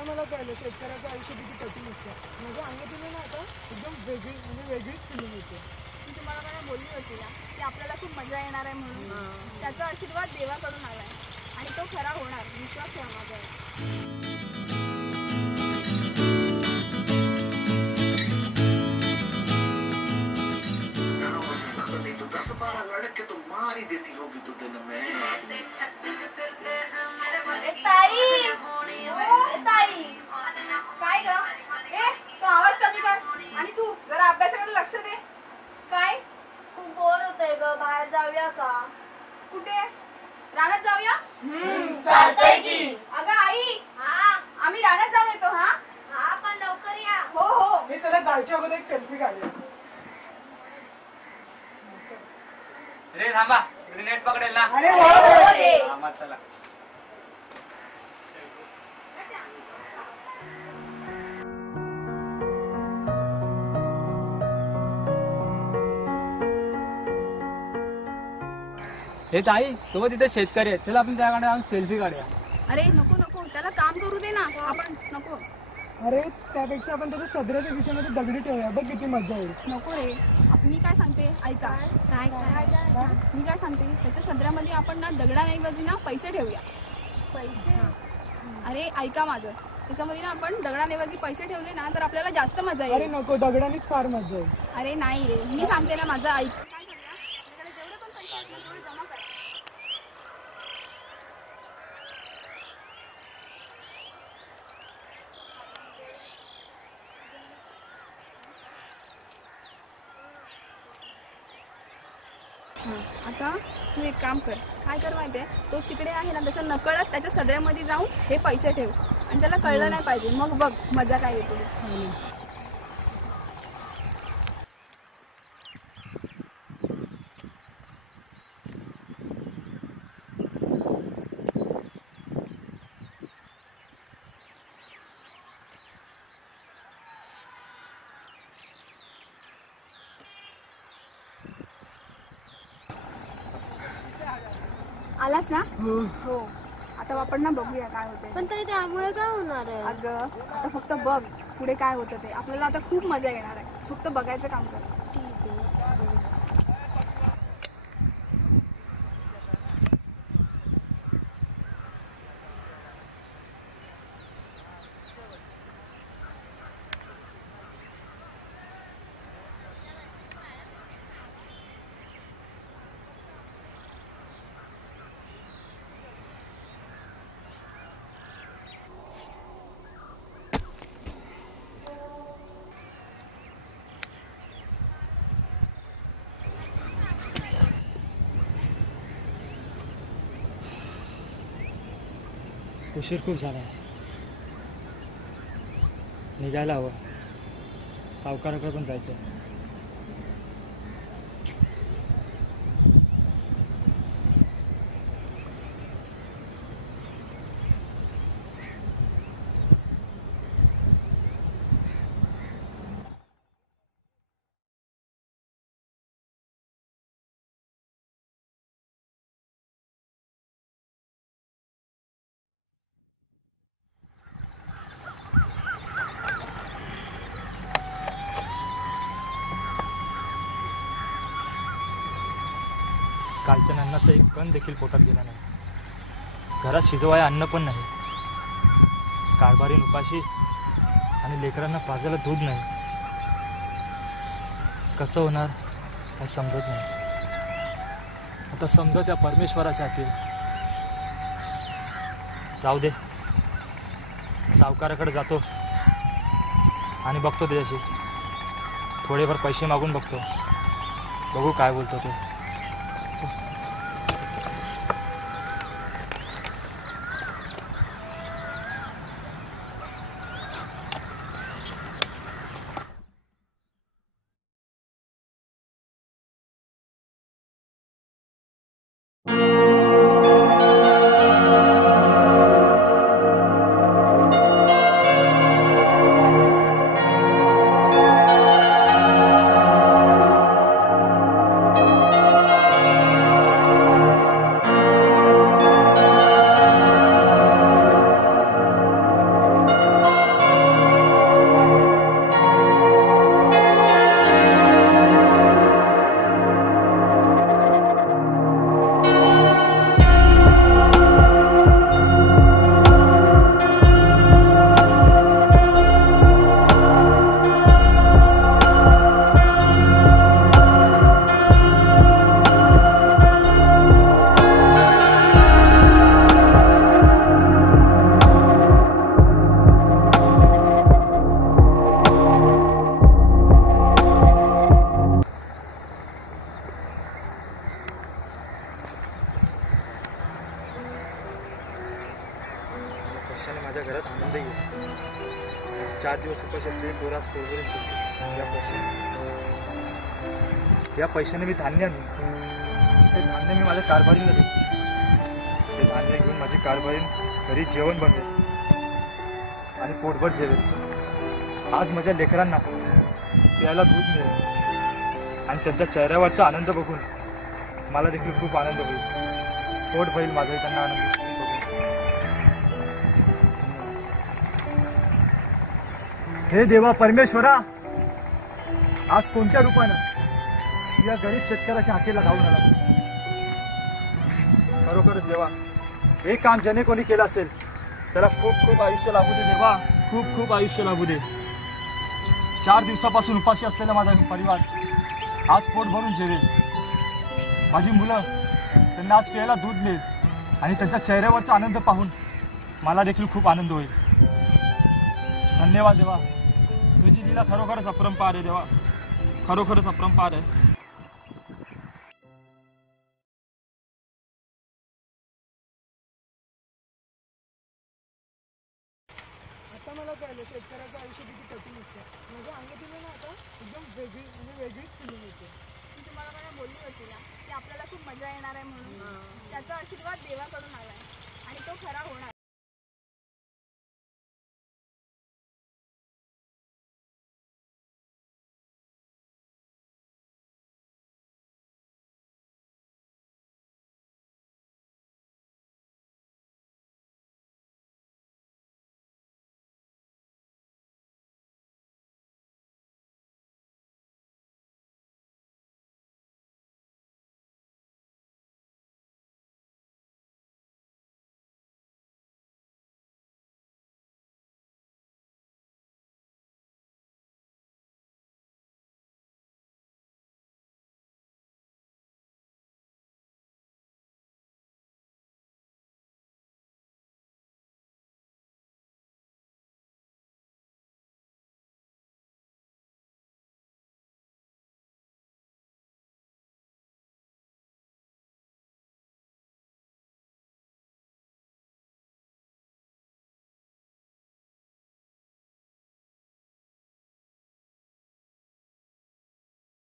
आता मला कळलं शेतकऱ्याचं आयुष्य किती कठीण असतं. माझ्या अंगातून ना आता एकदम वेगळी म्हणजे वेगळीच फिलिंग येते. मी तुम्हाला मला बोलली होती ना की आपल्याला खूप मजा येणार आहे म्हणून. त्याचा आशीर्वाद देवाकडून आला आहे आणि तो खरा होणार, विश्वास ठेवा माझ्यावर. मारी देती होगी तो दिन में। काय ग? तो आवाज कमी कर आणि तू जरा अभ्यासाकडे लक्ष दे. काय खूप बोर होतंय ग, बाहेर जाऊया का? कुठे? रानात जाऊया? चालतंय की. अगं आई, हा आम्ही रानात जाऊन येतो. हा हा पण लवकर या. हो हो. मी चला जायच्या अगोदर एक सेल्फी काढूया. रे थांबा, नेट पकडेल ना. अरे हा मग चला. हे ताई, तो तिथे शेतकरी आहे, चला आपण त्याकडे जाऊन सेल्फी काढूया. अरे नको नको, त्याला काम करू दे ना. आपण नको. अरे त्यापेक्षा आपण त्याच्या सदराच्या दिशेमध्ये दगडी ठेवूया, बघ किती मजा येईल. नको रे. मी काय सांगते ऐका. मी काय सांगते, त्याच्या सदऱ्यामध्ये आपण ना दगडाऐवजी ना पैसे ठेवूया. पैसे? अरे ऐका माझं, त्याच्यामध्ये ना आपण दगडाऐवजी पैसे ठेवले ना तर आपल्याला जास्त मजा अरे येईल. नको, दगडानेच फार मजा येईल. अरे नाही रे, मी सांगते ना माझं ऐक. आता तू एक काम कर. काय कर माहिती आहे, तो तिकडे आहे ना, त्याच्या नकळत त्याच्या सदऱ्यामध्ये जाऊन हे पैसे ठेव आणि त्याला कळलं नाही पाहिजे. मग बघ मजा काय येते. आलास ना? हो. आता आपण ना बघूया काय होतंय. पण तरी त्यामुळे काय होणार आहे? अगं आता फक्त बघ पुढे काय होतं ते. आपल्याला आता खूप मजा येणार आहे. फक्त बघायचं काम कर. ठीक आहे. उशीर खूप झाला, निघायला हवं. सावकाराकडे पण जायचं. कालच्या अन्नाचं एक कण देखील पोटात गेला नाही. घरात शिजवाय अन्न पण नाही. कारभारीन उपाशी आणि लेकरांना पाजायला दूध नाही. कसं होणार हे समजत नाही. आता समजा त्या परमेश्वराच्या हाती. जाऊ दे, सावकाराकडे जातो आणि बघतो त्याच्याशी. थोडेफार पैसे मागून बघतो, बघू काय बोलतो ते. 4 दिवस उपाशी असलेले पोर आज पोरभरून जेवतील या पैशाने मी धान्य आणून ते धान्य मी माझ्या कारभारीला देईन. ते धान्य घेऊन माझी कारभारीन घरी जेवण बनवेल आणि पोटभर जेवेल. आज माझ्या लेकरांना प्यायला दूध मिळेल आणि त्यांच्या चेहऱ्यावरचा आनंद बघून मला देखील खूप आनंद होईल. पोट भरेल माझाही त्यांना आनंद बघून. हे देवा परमेश्वरा, आज कोणत्या रूपानं या गरीब शेतकऱ्याच्या हाकेला धावून आला. खरोखरच देवा, हे काम ज्याने कोणी केलं असेल त्याला खूप खूप आयुष्य लाभू दे देवा, खूप खूप आयुष्य लाभू दे. 4 दिवसापासून उपाशी असलेला माझा परिवार आज पोट भरून जेवेल. माझी मुलं त्यांना आज प्यायला दूध मिळेल आणि त्यांच्या चेहऱ्यावरचा आनंद पाहून मला देखील खूप आनंद होईल. धन्यवाद देवा, तुझी लीला खरोखरच अपरंपार आहे देवा, खरोखरच अपरंपार आहे. आता मला कळलं शेतकऱ्याचं आयुष्य किती कठीण असतं. माझ्या अंगातून ना आता एकदम वेगळी म्हणजे वेगळीच फिलिंग येते. मी तुम्हाला मला बोलली होती ना की आपल्याला खूप मजा येणार आहे म्हणून. त्याचा आशीर्वाद देवाकडून आला आहे आणि तो खरा होणार.